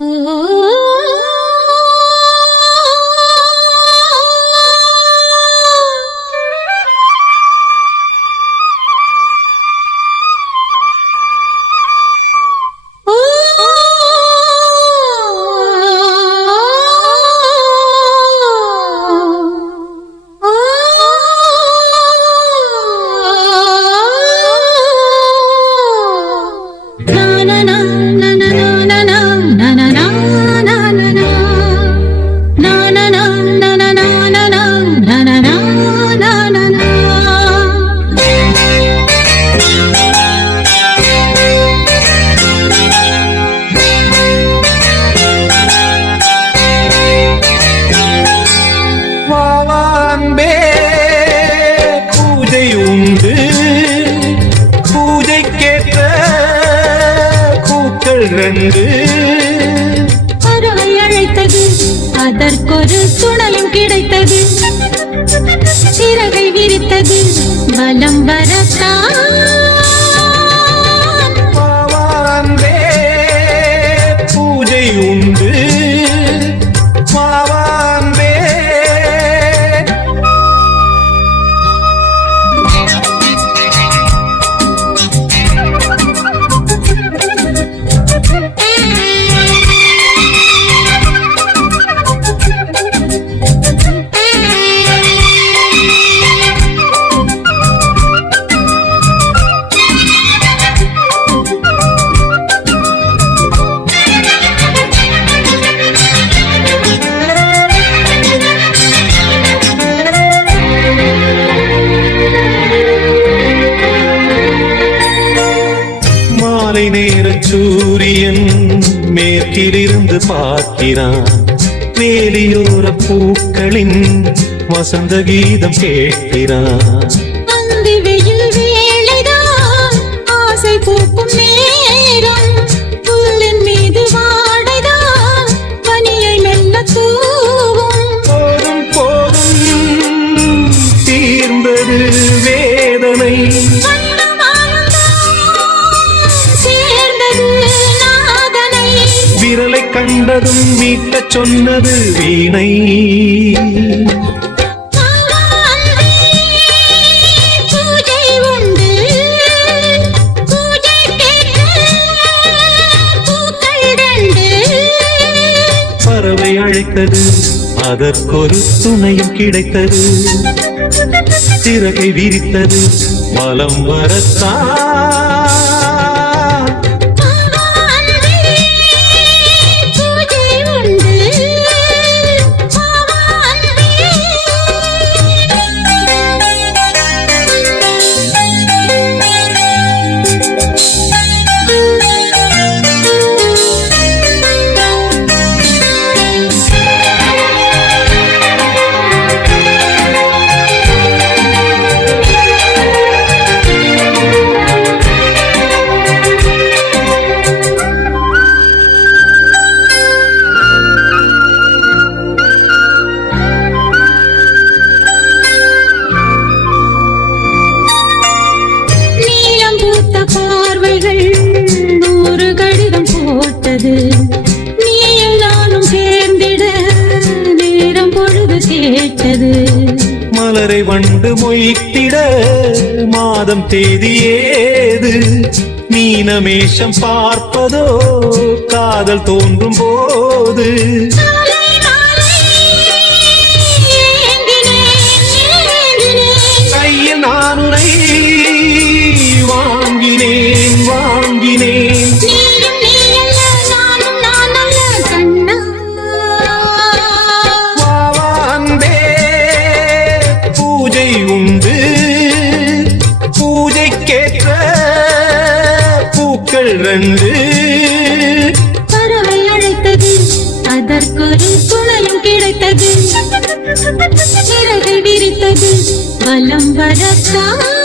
呜 பூக்கள் ரெண்டு பறவை அழைத்தது அதற்கொரு துணலும் கிடைத்தது. சிறகை விரித்தது பலம் வரத்தான். மாலை நேர சூரியன் மேற்கிலிருந்து பார்க்கிறான். வேலியோர பூக்களின் வசந்த கீதம் கேட்கிறான். கண்டதும் சொன்னது வீணை. பறவை அழைத்தது அதற்கொரு துணையும் கிடைத்தது. சிறகை விரித்தது மலம் வரத்தான். பார்வைகள் நூறு கடிதம் போட்டது. நீயும் நானும் சேர்ந்திட நேரம் பொழுது கேட்டது. மலரை வண்டு மொய்த்திட மாதம் தேதி ஏது? நீனமேஷம் பார்ப்பதோ காதல் தோன்றும் போது? வந்து பறவை அழைத்தது. அதற்கொரு துணையும் கிடைத்தது. விரித்தது. வலம் வரத்தான்